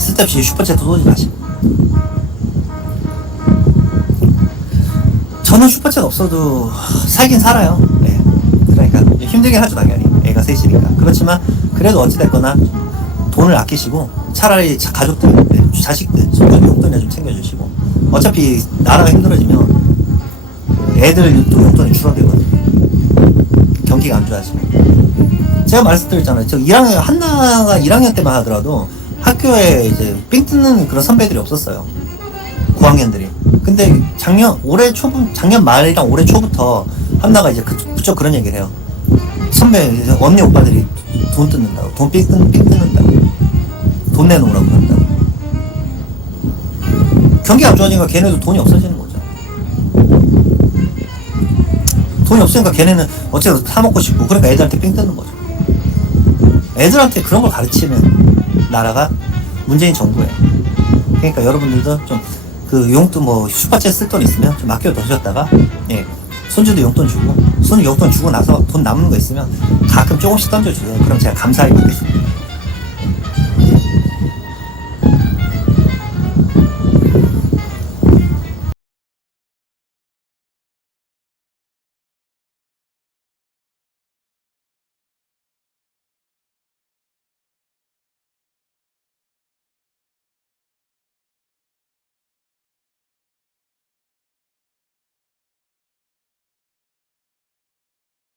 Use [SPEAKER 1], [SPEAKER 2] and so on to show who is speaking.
[SPEAKER 1] 쓸데없이 슈퍼챗도 쏘지 마시고. 저는 슈퍼챗 없어도 살긴 살아요. 예. 그러니까 힘들긴 하죠 당연히 애가 셋이니까. 그렇지만 그래도 어찌됐거나 돈을 아끼시고 차라리 자- 가족들, 네, 자식들, 손주 용돈이나 좀 챙겨주시고 어차피 나라가 힘들어지면 애들 또 용돈이 줄어들거든요. 경기가 안 좋아지면. 제가 말씀드렸잖아요. 저 1학년, 한나가 1학년 때만 하더라도 학교에 이제 삥 뜯는 그런 선배들이 없었어요. 고학년들이. 근데 작년, 올해 초부, 작년 말이랑 올해 초부터 한나가 이제 그, 부쩍 그런 얘기를 해요. 선배, 언니 오빠들이 돈 뜯는다고. 돈 삥, 뜯- 삥 뜯는다고. 돈 내놓으라고 그런다고. 경기가 안 좋아지니까 걔네도 돈이 없어지는 거죠. 돈이 없으니까 걔네는 어쨌든 사 먹고 싶고, 그러니까 애들한테 삥 뜯는 거죠. 애들한테 그런 걸 가르치는 나라가 문재인 정부예요. 그러니까 여러분들도 좀 그 용돈 뭐 슈퍼챗 쓸 돈 있으면 좀 아껴 두셨다가 예 손주도 용돈 주고 손주 용돈 주고 나서 돈 남는 거 있으면 가끔 조금씩 던져주세요. 그럼 제가 감사히 받겠습니다.